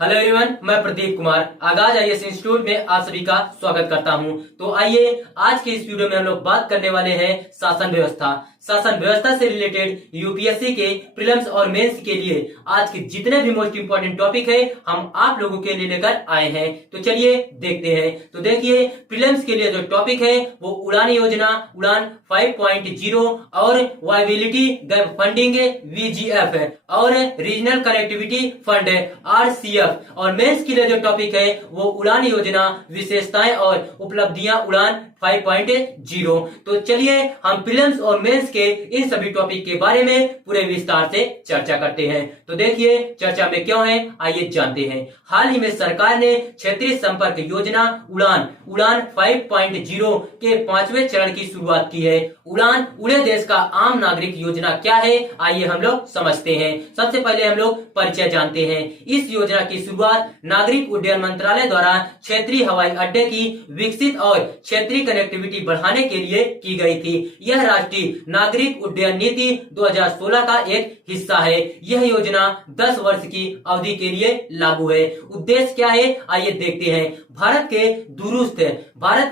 Hello everyone, मैं प्रदीप कुमार आगाज IAS institute में आप सभी का स्वागत करता हूं। तो आइए आज के इस वीडियो में हम लोग बात करने वाले हैं शासन व्यवस्था। शासन व्यवस्था से रिलेटेड यूपीएससी के प्रीलिम्स और मेंस के लिए आज के जितने भी मोस्ट इंपोर्टेंट टॉपिक है हम आप लोगों के लिए लेकर आए हैं। तो चलिए देखते हैं। तो देखिए, प्रीलिम्स के लिए जो टॉपिक है वो उड़ान योजना, उड़ान 5.0 और वायबिलिटी गैप फंडिंग वीजीएफ है और रीजनल कनेक्टिविटी फंड है आरसीएफ। और मेंस के लिए जो टॉपिक है वो उड़ान योजना, विशेषताएं और उपलब्धियां उड़ान 5.0। तो चलिए हम प्रीलिम्स और मेंस के इन सभी टॉपिक के बारे में पूरे विस्तार से चर्चा करते हैं। तो देखिए चर्चा में क्यों है, आइए जानते हैं। हाल ही में सरकार ने क्षेत्रीय संपर्क योजना उड़ान 5.0 के 5वें चरण की शुरुआत की है। उड़ान उड़े देश का आम नागरिक योजना क्या है, आइए हम लोग समझते हैं। सबसे पहले हम लोग परिचय जानते हैं। इस योजना की शुरुआत नागरिक उड्डयन मंत्रालय द्वारा क्षेत्रीय हवाई अड्डे की विकसित और क्षेत्रीय कनेक्टिविटी बढ़ाने के लिए की गई थी। यह राष्ट्रीय नागरिक उड्डयन नीति 2016 का एक हिस्सा है। यह योजना 10 वर्ष की अवधि के लिए लागू है। उद्देश्य क्या है, आइए देखते हैं। भारत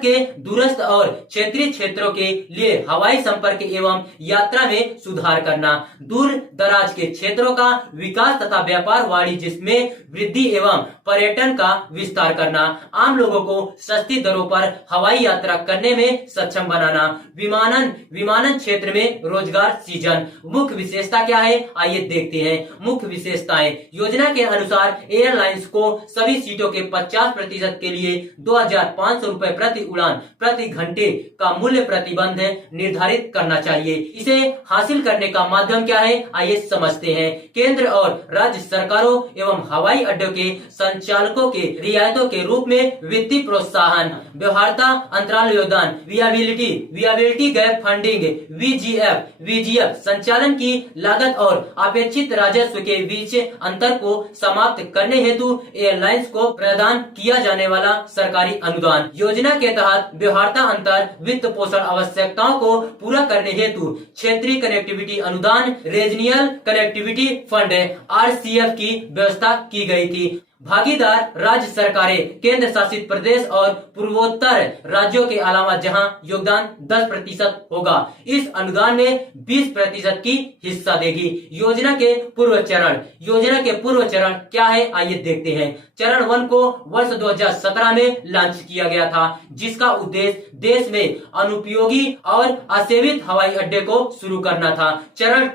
के दूरस्थ और क्षेत्रीय क्षेत्रों के लिए हवाई संपर्क एवं यात्रा में सुधार करना, दूर दराज के क्षेत्रों का विकास तथा व्यापार वाणिज्य में वृद्धि एवं पर्यटन का विस्तार करना, आम लोगों को सस्ती दरों पर हवाई यात्रा करने में सक्षम बनाना, विमानन क्षेत्र में रोजगार सृजन। मुख्य विशेषता क्या है, आइए देखते हैं। मुख्य विशेषताएं, योजना के अनुसार एयरलाइंस को सभी सीटों के 50% के लिए 2,500 रुपए प्रति उड़ान प्रति घंटे का मूल्य प्रतिबंध निर्धारित करना चाहिए। इसे हासिल करने का माध्यम क्या है, आइए समझते हैं। केंद्र और राज्य सरकारों एवं हवाई अड्डों के संचालकों के रियायतों के रूप में वित्तीय प्रोत्साहन, व्यवहार्यता अंतराल योगदान, वियाबिलिटी गैप फंडिंग वीजीएफ, संचालन की लागत और अपेक्षित राजस्व के बीच अंतर को समाप्त करने हेतु एयरलाइंस को प्रदान किया जाने वाला सरकारी अनुदान। योजना के तहत व्यवहार्यता अंतर वित्त पोषण आवश्यकताओं को पूरा करने हेतु क्षेत्रीय कनेक्टिविटी अनुदान, रीजनल कनेक्टिविटी फंड आरसीएफ की व्यवस्था की गई थी। भागीदार राज्य सरकारें, केंद्र शासित प्रदेश और पूर्वोत्तर राज्यों के अलावा जहां योगदान 10% होगा, इस अनुदान में 20% की हिस्सा देगी। योजना के पूर्व चरण क्या है, आइए देखते हैं। चरण 1 को वर्ष 2017 में लॉन्च किया गया था, जिसका उद्देश्य देश में अनुपयोगी और असेवित हवाई अड्डे को शुरू करना था। चरण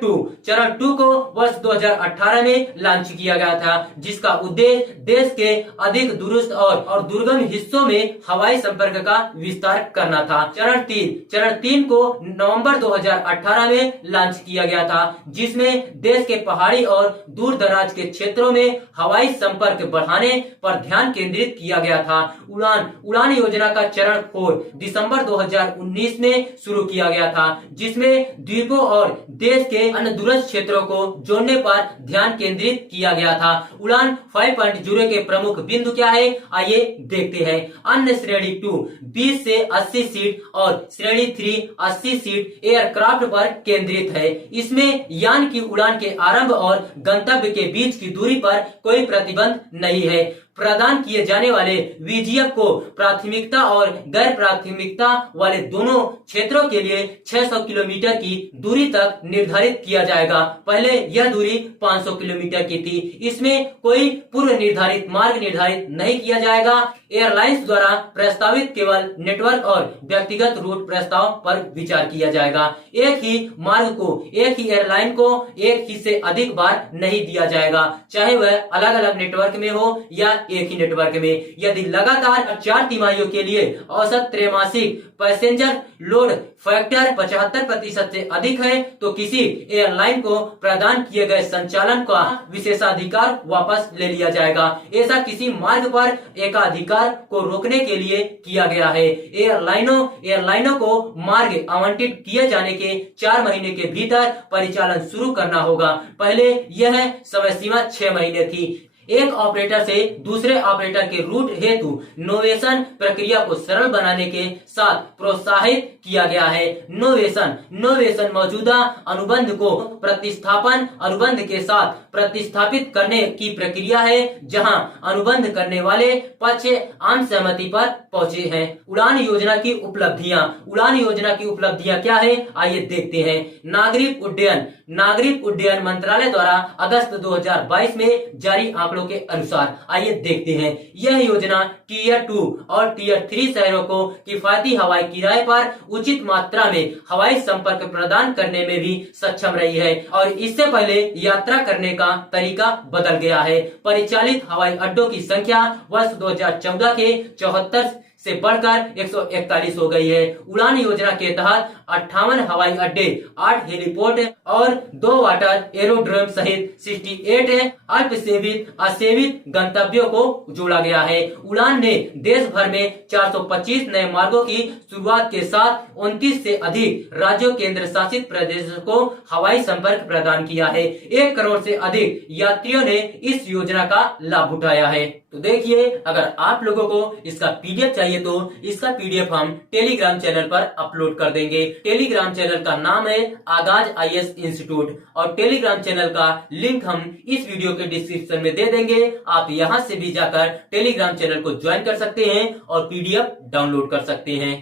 2 को वर्ष 2018 में लॉन्च किया गया था, जिसका उद्देश्य देश के अधिक दूरस्थ और दुर्गम हिस्सों में हवाई संपर्क का विस्तार करना था। चरण 3 को नवंबर 2018 में लॉन्च किया गया था, जिसमें देश के पहाड़ी और दूर दराज के क्षेत्रों में हवाई संपर्क बढ़ाने पर ध्यान केंद्रित किया गया था। उड़ान योजना का चरण 4 दिसंबर 2019 में शुरू किया गया था, जिसमें द्वीपों और देश के अन्य दूरस्थ क्षेत्रों को जोड़ने पर ध्यान केंद्रित किया गया था। उड़ान 5.0 के प्रमुख बिंदु क्या है, आइए देखते हैं। अन्य श्रेणी 2 20 से 80 सीट और श्रेणी 3 80 सीट एयरक्राफ्ट पर केंद्रित है। इसमें यान की उड़ान के आरंभ और गंतव्य के बीच की दूरी पर कोई प्रतिबंध नहीं है। प्रदान किए जाने वाले वीजीएफ को प्राथमिकता और गैर प्राथमिकता वाले दोनों क्षेत्रों के लिए 600 किलोमीटर की दूरी तक निर्धारित किया जाएगा। पहले यह दूरी 500 किलोमीटर की थी। इसमें कोई पूर्व निर्धारित मार्ग निर्धारित नहीं किया जाएगा। एयरलाइंस द्वारा प्रस्तावित केवल नेटवर्क और व्यक्तिगत रूट प्रस्ताव पर विचार किया जाएगा। एक ही मार्ग को एक ही एयरलाइन को एक ही से अधिक बार नहीं दिया जाएगा, चाहे वह अलग अलग नेटवर्क में हो या एक ही नेटवर्क में। यदि लगातार 4 तिमाहियों के लिए औसत त्रैमासिक पैसेंजर लोड फैक्टर 75% से अधिक है तो किसी एयरलाइन को प्रदान किए गए संचालन का विशेषाधिकार वापस ले लिया जाएगा। ऐसा किसी मार्ग पर एकाधिकार को रोकने के लिए किया गया है। एयरलाइनों को मार्ग आवंटित किए जाने के 4 महीने के भीतर परिचालन शुरू करना होगा। पहले यह समय सीमा 6 महीने थी। एक ऑपरेटर से दूसरे ऑपरेटर के रूट हेतु नोवेशन प्रक्रिया को सरल बनाने के साथ प्रोत्साहित किया गया है। नोवेशन मौजूदा अनुबंध को प्रतिस्थापन अनुबंध के साथ प्रतिस्थापित करने की प्रक्रिया है, जहां अनुबंध करने वाले पक्ष आम सहमति पर पहुंचे हैं। उड़ान योजना की उपलब्धियां क्या है, आइए देखते हैं। नागरिक उड्डयन मंत्रालय द्वारा अगस्त 2022 में जारी आंकड़ों के अनुसार आइए देखते हैं। यह योजना टीयर 2 और टीयर 3 शहरों को किफायती हवाई किराए पर उचित मात्रा में हवाई संपर्क प्रदान करने में भी सक्षम रही है और इससे पहले यात्रा करने का तरीका बदल गया है। परिचालित हवाई अड्डों की संख्या वर्ष 2014 के 74 से बढ़कर 141 हो गई है। उड़ान योजना के तहत 58 हवाई अड्डे, 8 हेलीपोर्ट और 2 वाटर एरोड्रोम सहित 68 असेवित गंतव्यों को जोड़ा गया है। उड़ान ने देश भर में 425 नए मार्गों की शुरुआत के साथ 29 से अधिक राज्यों केंद्र शासित प्रदेशों को हवाई संपर्क प्रदान किया है। 1 करोड़ से अधिक यात्रियों ने इस योजना का लाभ उठाया है। तो देखिए, अगर आप लोगों को इसका पीडीएफ चाहिए तो इसका पीडीएफ हम टेलीग्राम चैनल पर अपलोड कर देंगे। टेलीग्राम चैनल का नाम है आगाज आईएएस इंस्टीट्यूट और टेलीग्राम चैनल का लिंक हम इस वीडियो के डिस्क्रिप्शन में दे देंगे। आप यहां से भी जाकर टेलीग्राम चैनल को ज्वाइन कर सकते हैं और पीडीएफ डाउनलोड कर सकते हैं।